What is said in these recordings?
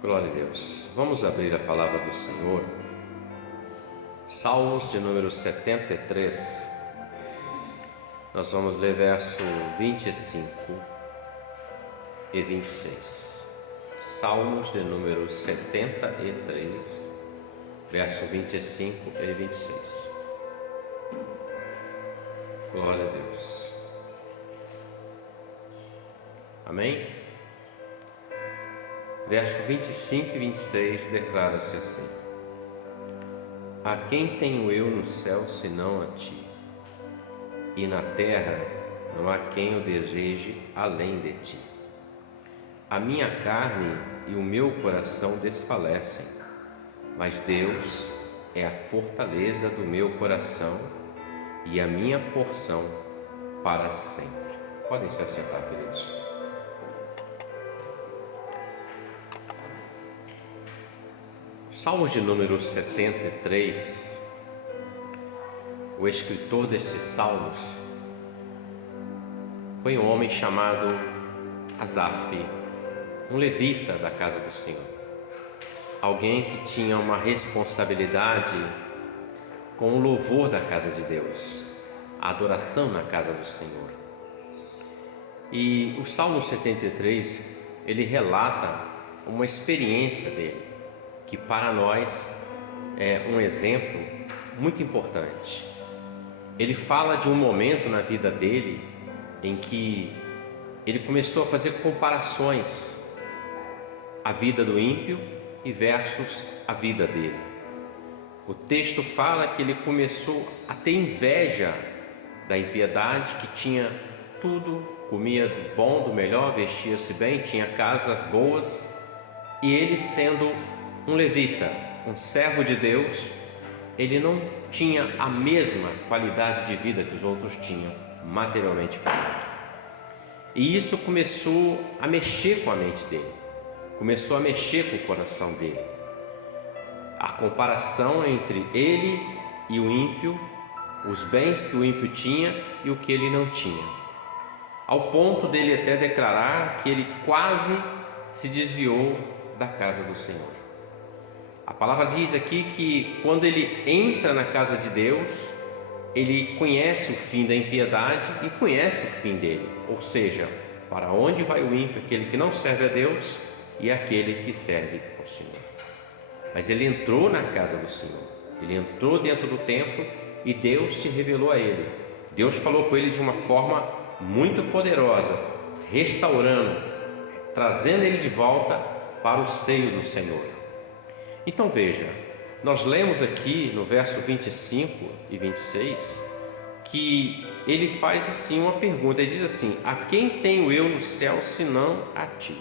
Glória a Deus. Vamos abrir a palavra do Senhor. Salmos de número 73. Nós vamos ler verso 25 e 26. Salmos de número 73, verso 25 e 26. Glória a Deus. Amém? Verso 25 e 26 declara-se assim: A quem tenho eu no céu senão a ti? E na terra não há quem o deseje além de ti. A minha carne e o meu coração desfalecem, mas Deus é a fortaleza do meu coração e a minha porção para sempre. Podem se assentar, queridos. Salmos de número 73, o escritor destes salmos foi um homem chamado Asaf, um levita da casa do Senhor, alguém que tinha uma responsabilidade com o louvor da casa de Deus, a adoração na casa do Senhor. E o Salmo 73, ele relata uma experiência dele, que para nós é um exemplo muito importante. Ele fala de um momento na vida dele em que ele começou a fazer comparações à vida do ímpio e versus a vida dele. O texto fala que ele começou a ter inveja da impiedade, que tinha tudo, comia do bom, do melhor, vestia-se bem, tinha casas boas, e ele, sendo um levita, um servo de Deus, ele não tinha a mesma qualidade de vida que os outros tinham, materialmente falando. E isso começou a mexer com a mente dele, começou a mexer com o coração dele. A comparação entre ele e o ímpio, os bens que o ímpio tinha e o que ele não tinha, ao ponto dele até declarar que ele quase se desviou da casa do Senhor. A palavra diz aqui que quando ele entra na casa de Deus, ele conhece o fim da impiedade e conhece o fim dele, ou seja, para onde vai o ímpio, aquele que não serve a Deus e aquele que serve ao Senhor. Mas ele entrou na casa do Senhor, ele entrou dentro do templo e Deus se revelou a ele. Deus falou com ele de uma forma muito poderosa, restaurando, trazendo ele de volta para o seio do Senhor. Então veja, nós lemos aqui no verso 25 e 26 que ele faz assim uma pergunta, ele diz assim: a quem tenho eu no céu senão a ti?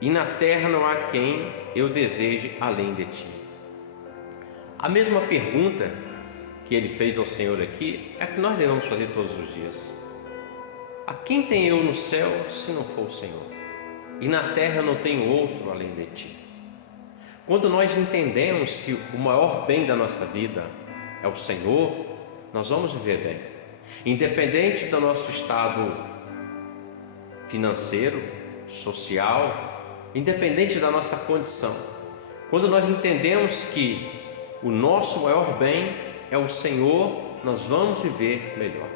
E na terra não há quem eu deseje além de ti. A mesma pergunta que ele fez ao Senhor aqui é a que nós devemos fazer todos os dias: a quem tenho eu no céu se não for o Senhor? E na terra não tenho outro além de ti. Quando nós entendemos que o maior bem da nossa vida é o Senhor, nós vamos viver bem, independente do nosso estado financeiro, social, independente da nossa condição. Quando nós entendemos que o nosso maior bem é o Senhor, nós vamos viver melhor.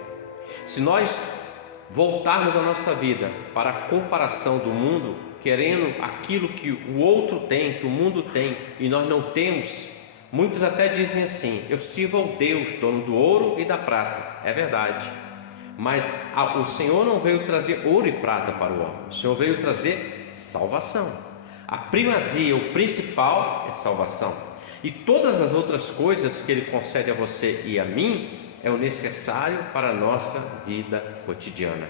Se nós voltarmos a nossa vida para a comparação do mundo, querendo aquilo que o outro tem, que o mundo tem, e nós não temos, muitos até dizem assim: eu sirvo ao Deus, dono do ouro e da prata. É verdade, mas o Senhor não veio trazer ouro e prata para o homem, o Senhor veio trazer salvação. A primazia, o principal é salvação, e todas as outras coisas que Ele concede a você e a mim é o necessário para a nossa vida cotidiana.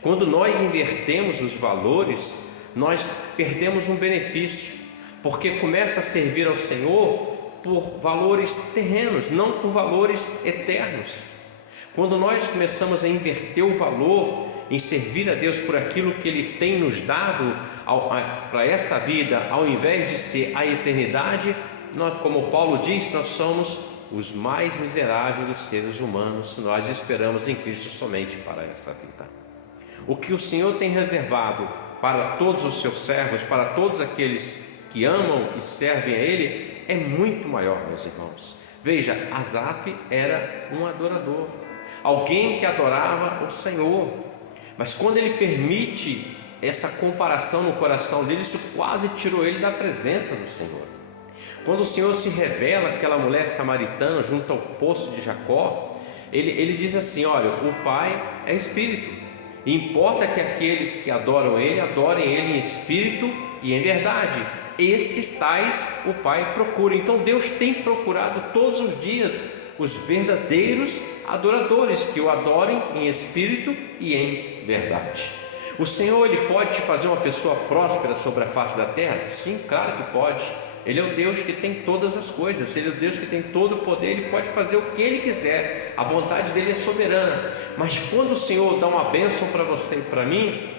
Quando nós invertemos os valores, nós perdemos um benefício, porque começa a servir ao Senhor por valores terrenos, não por valores eternos. Quando nós começamos a inverter o valor em servir a Deus por aquilo que Ele tem nos dado para essa vida, ao invés de ser a eternidade, nós, como Paulo diz, nós somos os mais miseráveis dos seres humanos se nós esperamos em Cristo somente para essa vida. O que o Senhor tem reservado para todos os seus servos, para todos aqueles que amam e servem a Ele é muito maior, meus irmãos. Veja, Asaf era um adorador, alguém que adorava o Senhor, mas quando ele permite essa comparação no coração dele, isso quase tirou ele da presença do Senhor. Quando o Senhor se revela àquela mulher samaritana junto ao poço de Jacó, ele diz assim: olha, o Pai é Espírito, e importa que aqueles que adoram Ele, adorem Ele em Espírito e em verdade. Esses tais o Pai procura. Então Deus tem procurado todos os dias os verdadeiros adoradores, que o adorem em Espírito e em verdade. O Senhor, Ele pode te fazer uma pessoa próspera sobre a face da terra? Sim, claro que pode. Ele é o Deus que tem todas as coisas, Ele é o Deus que tem todo o poder, Ele pode fazer o que Ele quiser, a vontade dEle é soberana. Mas quando o Senhor dá uma bênção para você e para mim,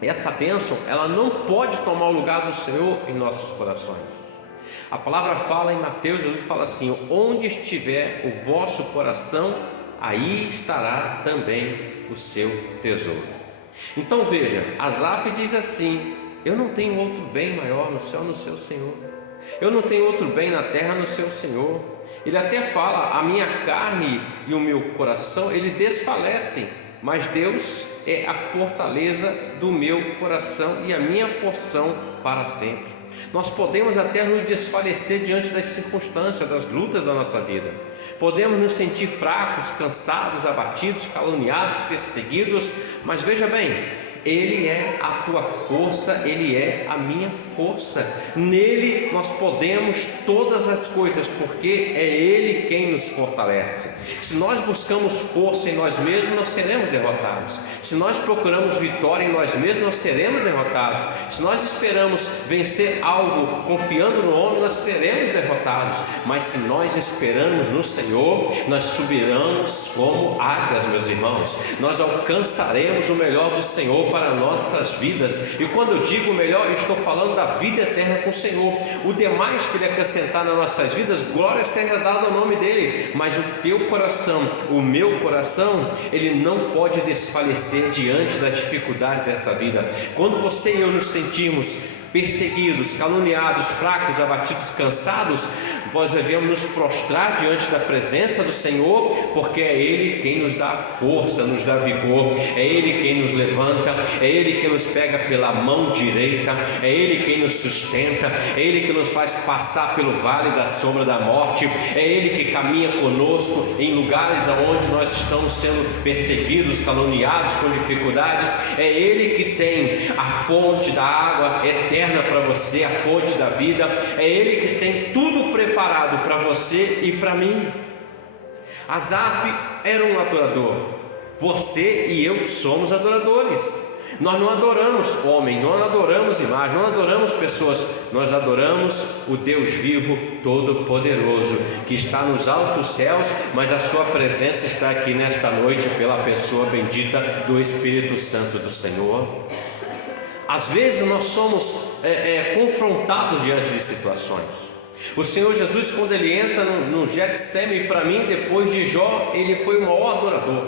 essa bênção, ela não pode tomar o lugar do Senhor em nossos corações. A palavra fala em Mateus, Jesus fala assim: onde estiver o vosso coração, aí estará também o seu tesouro. Então veja, Asaf diz assim: eu não tenho outro bem maior no céu, no seu Senhor. Eu não tenho outro bem na terra, no seu Senhor. Ele até fala: a minha carne e o meu coração, ele desfalecem, mas Deus é a fortaleza do meu coração e a minha porção para sempre. Nós podemos até nos desfalecer diante das circunstâncias, das lutas da nossa vida. Podemos nos sentir fracos, cansados, abatidos, caluniados, perseguidos, mas veja bem, Ele é a tua força, Ele é a minha força. Nele nós podemos todas as coisas, porque é Ele quem nos fortalece. Se nós buscamos força em nós mesmos, nós seremos derrotados. Se nós procuramos vitória em nós mesmos, nós seremos derrotados. Se nós esperamos vencer algo confiando no homem, nós seremos derrotados. Mas se nós esperamos no Senhor, nós subiremos como águias, meus irmãos. Nós alcançaremos o melhor do Senhor para nossas vidas. E quando eu digo melhor, eu estou falando da vida eterna com o Senhor. O demais que Ele acrescentar nas nossas vidas, glória seja dada ao nome dEle. Mas o teu coração, o meu coração, ele não pode desfalecer diante das dificuldades dessa vida. Quando você e eu nos sentimos perseguidos, caluniados, fracos, abatidos, cansados, nós devemos nos prostrar diante da presença do Senhor, porque é Ele quem nos dá força, nos dá vigor, é Ele quem nos levanta, é Ele quem nos pega pela mão direita, é Ele quem nos sustenta, é Ele que nos faz passar pelo vale da sombra da morte, é Ele que caminha conosco em lugares onde nós estamos sendo perseguidos, caluniados, com dificuldades. É Ele que tem a fonte da água eterna para você, a fonte da vida. É Ele que tem tudo preparado para você e para mim. Asaf era um adorador. Você e eu somos adoradores. Nós não adoramos homem, não adoramos imagem, não adoramos pessoas, nós adoramos o Deus vivo, todo-poderoso, que está nos altos céus, mas a sua presença está aqui nesta noite pela pessoa bendita do Espírito Santo do Senhor. Às vezes nós somos confrontados diante de situações. O Senhor Jesus, quando Ele entra no Getsêmani, para mim, depois de Jó, Ele foi o maior adorador,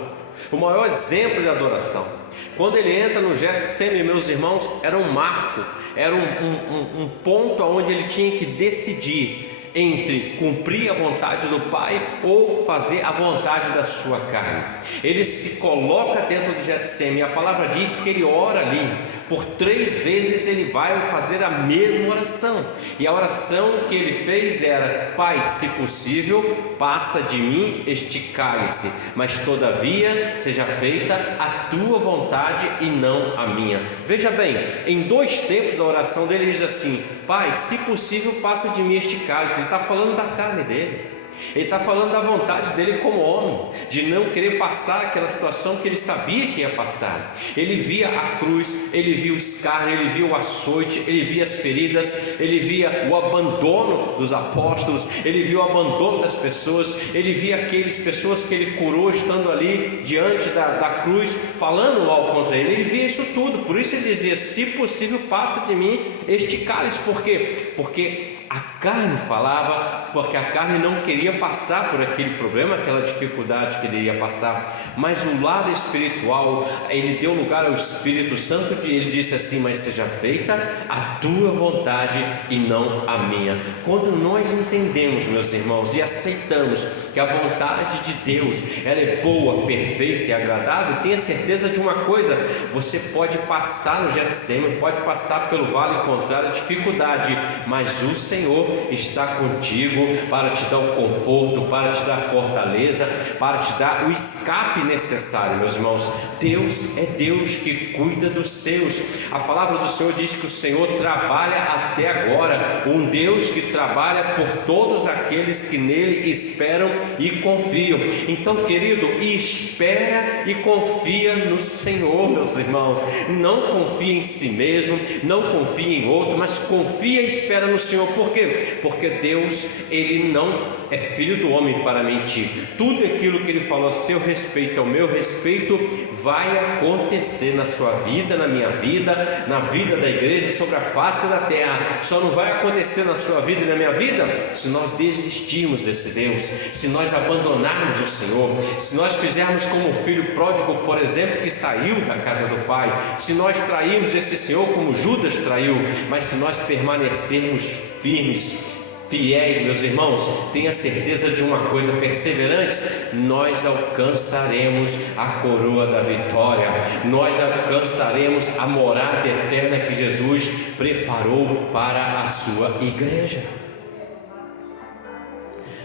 o maior exemplo de adoração. Quando Ele entra no Getsêmani, meus irmãos, era um marco, era um ponto onde Ele tinha que decidir entre cumprir a vontade do Pai ou fazer a vontade da sua carne. Ele se coloca dentro do Getsêmani. A palavra diz que ele ora ali. Por 3 vezes ele vai fazer a mesma oração. E a oração que ele fez era: Pai, se possível, passa de mim este cálice, mas todavia seja feita a tua vontade e não a minha. Veja bem, em 2 tempos da oração dele, ele diz assim: Pai, se possível, passa de mim este cálice. Ele está falando da carne dele. Ele está falando da vontade dele como homem, de não querer passar aquela situação que ele sabia que ia passar. Ele via a cruz, ele via o escárnio, ele via o açoite, ele via as feridas, ele via o abandono dos apóstolos, ele via o abandono das pessoas, ele via aquelas pessoas que ele curou estando ali diante da cruz, falando mal contra ele. Ele via isso tudo. Por isso ele dizia: se possível, passa de mim este cálice. Por quê? Porque A carne falava porque a carne não queria passar por aquele problema, aquela dificuldade que ele ia passar, mas o lado espiritual, ele deu lugar ao Espírito Santo, e ele disse assim: mas seja feita a tua vontade e não a minha. Quando nós entendemos, meus irmãos, e aceitamos que a vontade de Deus, ela é boa, perfeita e agradável, tenha certeza de uma coisa: você pode passar no Getsêmani, pode passar pelo vale contrário, a dificuldade, mas o Senhor está contigo para te dar o conforto, para te dar a fortaleza, para te dar o escape necessário, meus irmãos. Deus é Deus que cuida dos seus. A palavra do Senhor diz que o Senhor trabalha até agora, um Deus que trabalha por todos aqueles que nele esperam e confiam. Então, querido, espera e confia no Senhor, meus irmãos. Não confia em si mesmo, não confia em outro, mas confia e espera no Senhor. Por quê? Porque Deus, ele não é filho do homem para mentir. Tudo aquilo que ele falou a seu respeito, ao meu respeito, vai acontecer na sua vida, na minha vida, na vida da igreja, sobre a face da terra. Só não vai acontecer na sua vida e na minha vida se nós desistirmos desse Deus, se nós abandonarmos o Senhor, se nós fizermos como o filho pródigo, por exemplo, que saiu da casa do pai, se nós trairmos esse Senhor como Judas traiu. Mas se nós permanecermos firmes, fiéis, meus irmãos, tenha certeza de uma coisa: perseverantes, nós alcançaremos a coroa da vitória, nós alcançaremos a morada eterna que Jesus preparou para a sua igreja.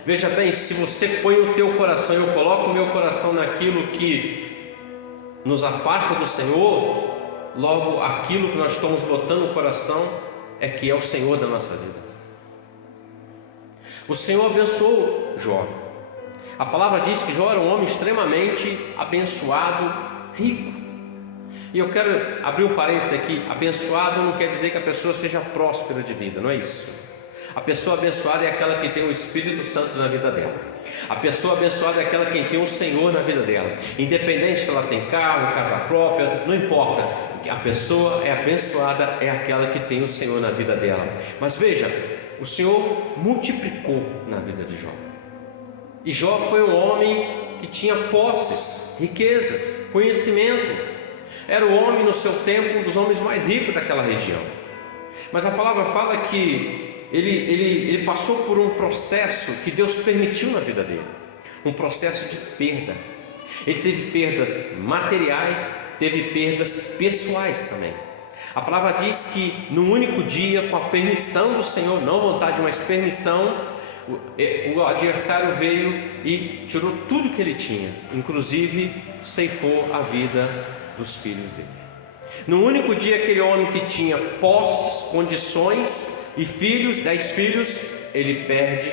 Veja bem, se você põe o teu coração, eu coloco o meu coração naquilo que nos afasta do Senhor, logo aquilo que nós estamos botando no coração é que é o Senhor da nossa vida. O Senhor abençoou Jó. A palavra diz que Jó era um homem extremamente abençoado, rico. E eu quero abrir um parênteses aqui: abençoado não quer dizer que a pessoa seja próspera de vida, não é isso. A pessoa abençoada é aquela que tem o Espírito Santo na vida dela. A pessoa abençoada é aquela que tem o Senhor na vida dela. Independente se ela tem carro, casa própria, não importa. A pessoa é abençoada, é aquela que tem o Senhor na vida dela. Mas veja, o Senhor multiplicou na vida de Jó. E Jó foi um homem que tinha posses, riquezas, conhecimento. Era o homem no seu tempo, um dos homens mais ricos daquela região. Mas a palavra fala que ele passou por um processo que Deus permitiu na vida dele, um processo de perda. Ele teve perdas materiais, teve perdas pessoais também. A palavra diz que num único dia, com a permissão do Senhor, não vontade, mas permissão, o adversário veio e tirou tudo que ele tinha, inclusive ceifou a vida dos filhos dele. No único dia, aquele homem que tinha posses, condições e filhos, 10 filhos, ele perde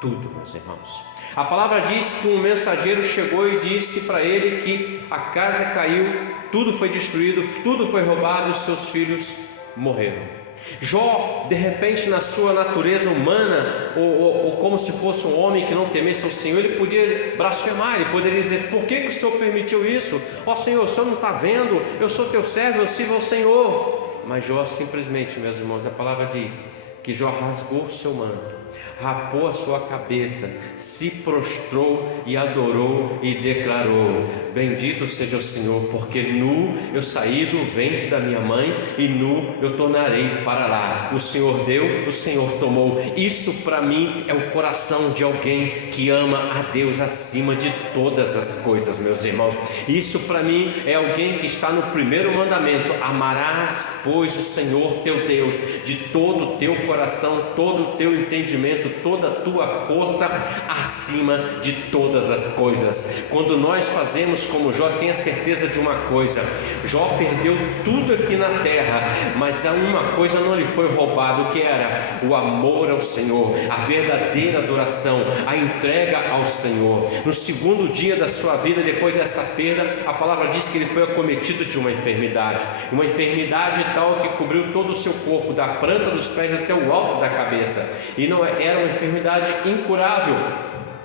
tudo, meus irmãos. A palavra diz que um mensageiro chegou e disse para ele que a casa caiu, tudo foi destruído, tudo foi roubado e seus filhos morreram. Jó, de repente, na sua natureza humana, ou como se fosse um homem que não temesse ao Senhor, ele podia blasfemar, ele poderia dizer: por que o Senhor permitiu isso? Ó Senhor, o Senhor não está vendo? Eu sou teu servo, eu sirvo ao Senhor. Mas Jó simplesmente, meus irmãos, a palavra diz que Jó rasgou o seu manto, rapou a sua cabeça, se prostrou e adorou e declarou: bendito seja o Senhor, porque nu eu saí do ventre da minha mãe e nu eu tornarei para lá. O Senhor deu, o Senhor tomou. Isso para mim é o coração de alguém que ama a Deus acima de todas as coisas, meus irmãos. Isso para mim é alguém que está no primeiro mandamento: amarás, pois, o Senhor teu Deus de todo o teu coração, todo o teu entendimento, toda a tua força, acima de todas as coisas. Quando nós fazemos como Jó, tenha certeza de uma coisa: Jó perdeu tudo aqui na terra, mas uma coisa não lhe foi roubado, que era o amor ao Senhor, a verdadeira adoração, a entrega ao Senhor. No segundo dia da sua vida, depois dessa perda, a palavra diz que ele foi acometido de uma enfermidade tal que cobriu todo o seu corpo, da planta dos pés até o alto da cabeça, e não era uma enfermidade incurável.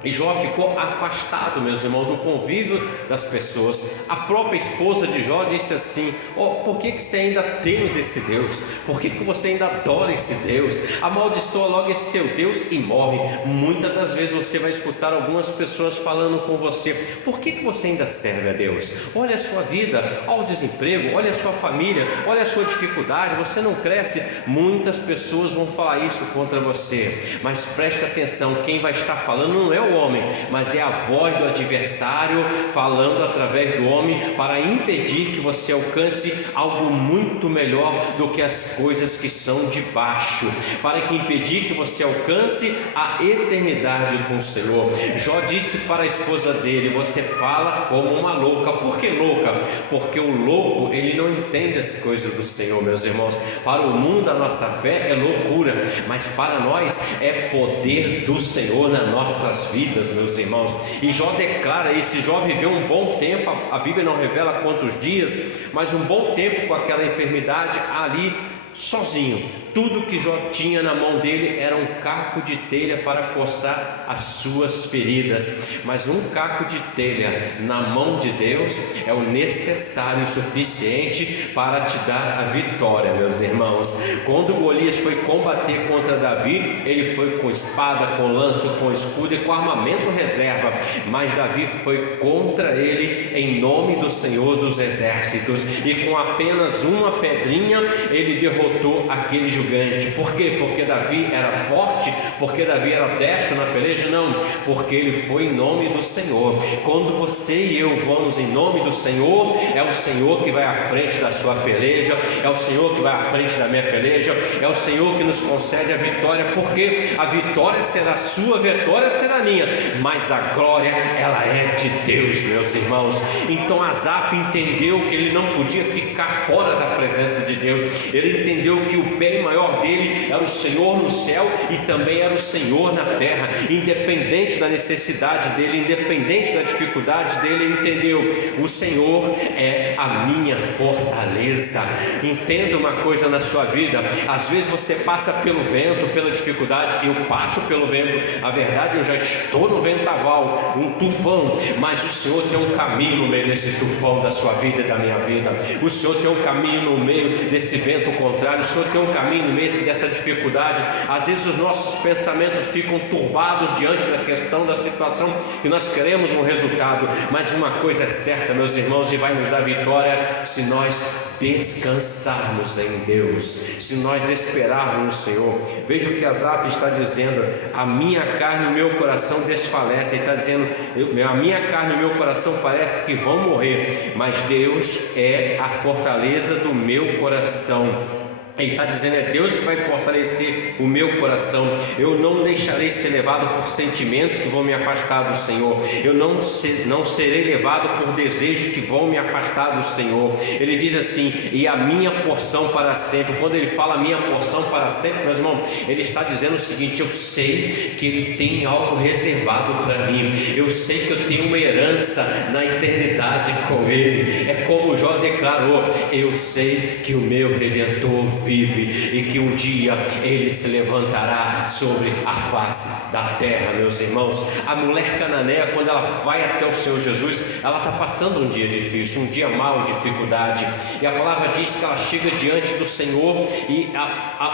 E Jó ficou afastado, meus irmãos, do convívio das pessoas. A própria esposa de Jó disse assim: por que você ainda teme esse Deus? Por que você ainda adora esse Deus? Amaldiçoa logo esse seu Deus e morre. Muitas das vezes você vai escutar algumas pessoas falando com você: por que você ainda serve a Deus? Olha a sua vida, olha o desemprego, olha a sua família, olha a sua dificuldade, você não cresce. Muitas pessoas vão falar isso contra você, mas preste atenção, quem vai estar falando não é o homem, mas é a voz do adversário falando através do homem para impedir que você alcance algo muito melhor do que as coisas que são de baixo, para que impedir que você alcance a eternidade com o Senhor. Jó disse para a esposa dele: você fala como uma louca. Por que louca? Porque o louco, ele não entende as coisas do Senhor, meus irmãos. Para o mundo a nossa fé é loucura, mas para nós é poder do Senhor nas nossas vidas, meus irmãos. E Jó declara isso. Jó viveu um bom tempo, a Bíblia não revela quantos dias, mas um bom tempo com aquela enfermidade ali, sozinho. Tudo que Jó tinha na mão dele era um caco de telha para coçar as suas feridas, mas um caco de telha na mão de Deus é o necessário e suficiente para te dar a vitória, meus irmãos. Quando Golias foi combater contra Davi, ele foi com espada, com lança, com escudo e com armamento reserva, mas Davi foi contra ele em nome do Senhor dos Exércitos, e com apenas uma pedrinha ele derrotou aquele gigante. Por quê? Porque Davi era forte? Porque Davi era destro na peleja? Não, porque ele foi em nome do Senhor. Quando você e eu vamos em nome do Senhor, é o Senhor que vai à frente da sua peleja, é o Senhor que vai à frente da minha peleja, é o Senhor que nos concede a vitória, porque a vitória será sua, a vitória será minha, mas a glória, ela é de Deus, meus irmãos. Então Asaf entendeu que ele não podia ficar fora da presença de Deus. Ele entendeu que o bem maior dele era o Senhor no céu e também era o Senhor na terra. Independente da necessidade dele, independente da dificuldade dele, ele entendeu: o Senhor é a minha fortaleza. Entenda uma coisa na sua vida: às vezes você passa pelo vento, pela dificuldade. Eu passo pelo vento, a verdade, eu já estou no vendaval, um tufão, mas o Senhor tem um caminho no meio desse tufão da sua vida e da minha vida. O Senhor tem um caminho no meio desse vento contrário. O Senhor tem um caminho no meio dessa dificuldade. Às vezes os nossos pensamentos ficam turbados diante da questão, da situação, e nós queremos um resultado, mas uma coisa é certa, meus irmãos, e vai nos dar vitória se nós descansarmos em Deus, se nós esperarmos no Senhor. Veja o que Asaf está dizendo: a minha carne e o meu coração desfalecem. Ele está dizendo: a minha carne e o meu coração parece que vão morrer, mas Deus é a fortaleza do meu coração. Ele está dizendo: é Deus que vai fortalecer o meu coração. Eu não deixarei ser levado por sentimentos que vão me afastar do Senhor. Eu não serei levado por desejos que vão me afastar do Senhor. Ele diz assim: e a minha porção para sempre. Quando ele fala minha porção para sempre, meus irmãos, ele está dizendo o seguinte: eu sei que ele tem algo reservado para mim. Eu sei que eu tenho uma herança na eternidade com ele. É como Jó declarou: eu sei que o meu Redentor vive e que um dia ele se levantará sobre a face da terra, meus irmãos. A mulher cananeia, quando ela vai até o Senhor Jesus, ela está passando um dia difícil, um dia mau, dificuldade, e a palavra diz que ela chega diante do Senhor, e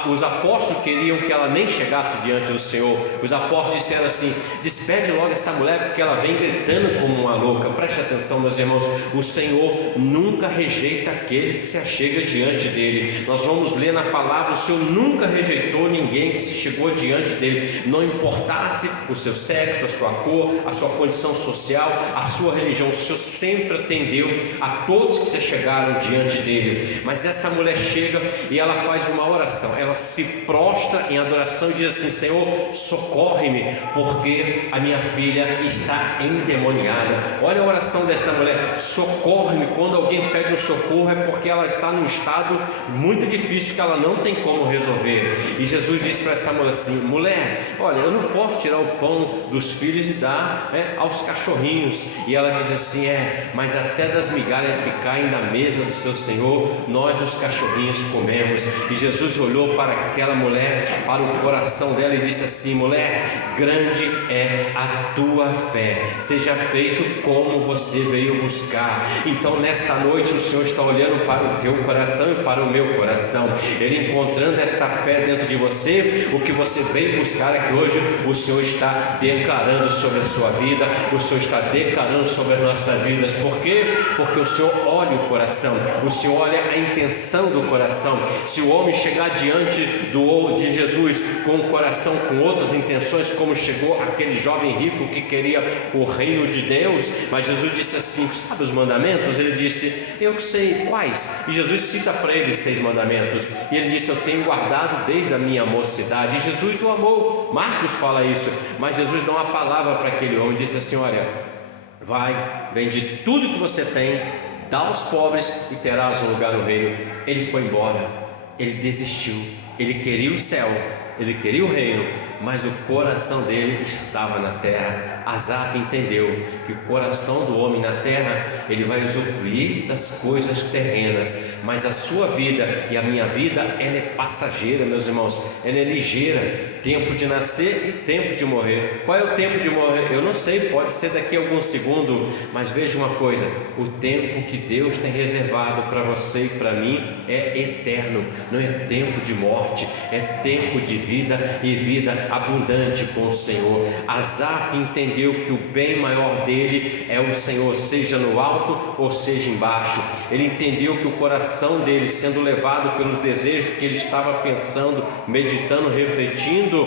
os apóstolos queriam que ela nem chegasse diante do Senhor. Os apóstolos disseram assim: despede logo essa mulher, porque ela vem gritando como uma louca. Preste atenção, meus irmãos, o Senhor nunca rejeita aqueles que se achegam diante dele. Nós vamos ler na palavra: o Senhor nunca rejeitou ninguém que se chegou diante dele, não importasse o seu sexo, a sua cor, a sua condição social, a sua religião. O Senhor sempre atendeu a todos que se chegaram diante dele. Mas essa mulher chega e ela faz uma oração, ela se prostra em adoração e diz assim: Senhor, socorre-me, porque a minha filha está endemoniada. Olha a oração desta mulher: socorre-me. Quando alguém pede um socorro é porque ela está num estado muito difícil, vícios que ela não tem como resolver. E Jesus disse para essa mulher assim: mulher, olha, eu não posso tirar o pão dos filhos e dar aos cachorrinhos. E ela diz assim: mas até das migalhas que caem na mesa do seu Senhor, nós os cachorrinhos comemos. E Jesus olhou para aquela mulher, para o coração dela, e disse assim: mulher, grande é a tua fé, seja feito como você veio buscar. Então nesta noite o Senhor está olhando para o teu coração e para o meu coração. Ele encontrando esta fé dentro de você, o que você veio buscar é que hoje o Senhor está declarando sobre a sua vida, o Senhor está declarando sobre as nossas vidas. Por quê? Porque o Senhor olha o coração, o Senhor olha a intenção do coração. Se o homem chegar diante de Jesus com o coração com outras intenções, como chegou aquele jovem rico que queria o reino de Deus, mas Jesus disse assim: sabe os mandamentos? Ele disse: eu sei. Quais? E Jesus cita para ele 6 mandamentos, e ele disse: eu tenho guardado desde a minha mocidade. E Jesus o amou. Marcos fala isso, mas Jesus dá uma palavra para aquele homem, disse assim: olha, vai, vende tudo que você tem, dá aos pobres e terás um lugar no reino. Ele foi embora, ele desistiu, ele queria o céu, ele queria o reino, mas o coração dele estava na terra. Asaf entendeu que o coração do homem na terra, ele vai usufruir das coisas terrenas, mas a sua vida e a minha vida, ela é passageira, meus irmãos, ela é ligeira. Tempo de nascer e tempo de morrer. Qual é o tempo de morrer? Eu não sei, pode ser daqui a algum segundo, mas veja uma coisa: o tempo que Deus tem reservado para você e para mim é eterno, não é tempo de morte, é tempo de vida e vida abundante com o Senhor. Asaf entendeu que o bem maior dele é o Senhor, seja no alto ou seja embaixo. Ele entendeu que o coração dele, sendo levado pelos desejos que ele estava pensando, meditando, refletindo,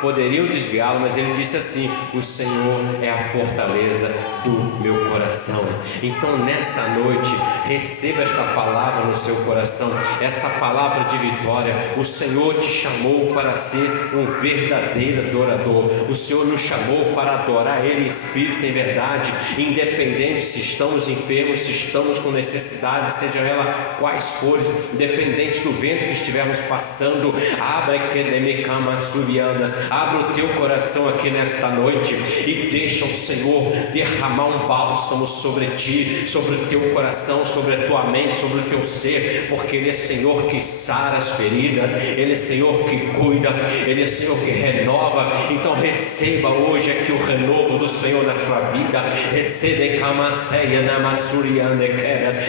poderiam desviá-lo, mas ele disse assim: o Senhor é a fortaleza do meu coração. Então nessa noite, receba esta palavra no seu coração, essa palavra de vitória. O Senhor te chamou para ser um verdadeiro adorador. O Senhor nos chamou para adorar Ele em espírito e em verdade, independente se estamos enfermos, se estamos com necessidades, seja ela quais forem, independente do vento que estivermos passando. Abra o teu coração aqui nesta noite e deixa o Senhor derramar um bálsamo sobre ti, sobre o teu coração, sobre a tua mente, sobre o teu ser, porque Ele é Senhor que sara as feridas, Ele é Senhor que cuida, Ele é Senhor que renova. Então receba hoje aqui o renovo do Senhor na sua vida.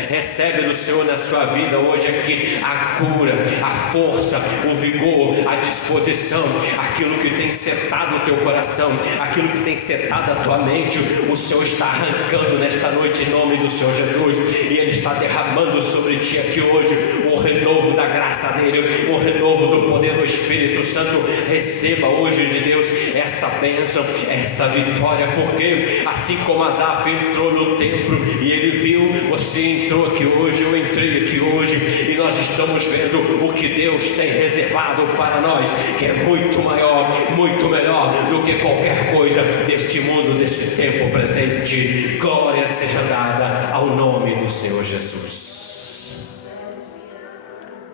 Recebe do Senhor na sua vida hoje aqui a cura, a força, o vigor, a disposição, aquilo que tem setado o teu coração, aquilo que tem setado a tua mente. O Senhor está arrancando nesta noite em nome do Senhor Jesus, e Ele está derramando sobre ti aqui hoje o renovo da graça dele, o renovo do poder do Espírito Santo. Receba hoje de Deus essa bênção, essa vitória, porque assim como Asaf entrou no templo e ele viu, você entrou aqui hoje, eu entrei aqui hoje, e nós estamos vendo o que Deus tem reservado para nós, que é muito maior, muito melhor do que qualquer coisa deste mundo, desse tempo presente. Glória seja dada ao nome do Senhor Jesus.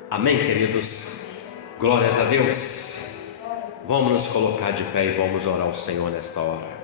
Amém, queridos? Glórias a Deus. Vamos nos colocar de pé e vamos orar ao Senhor nesta hora.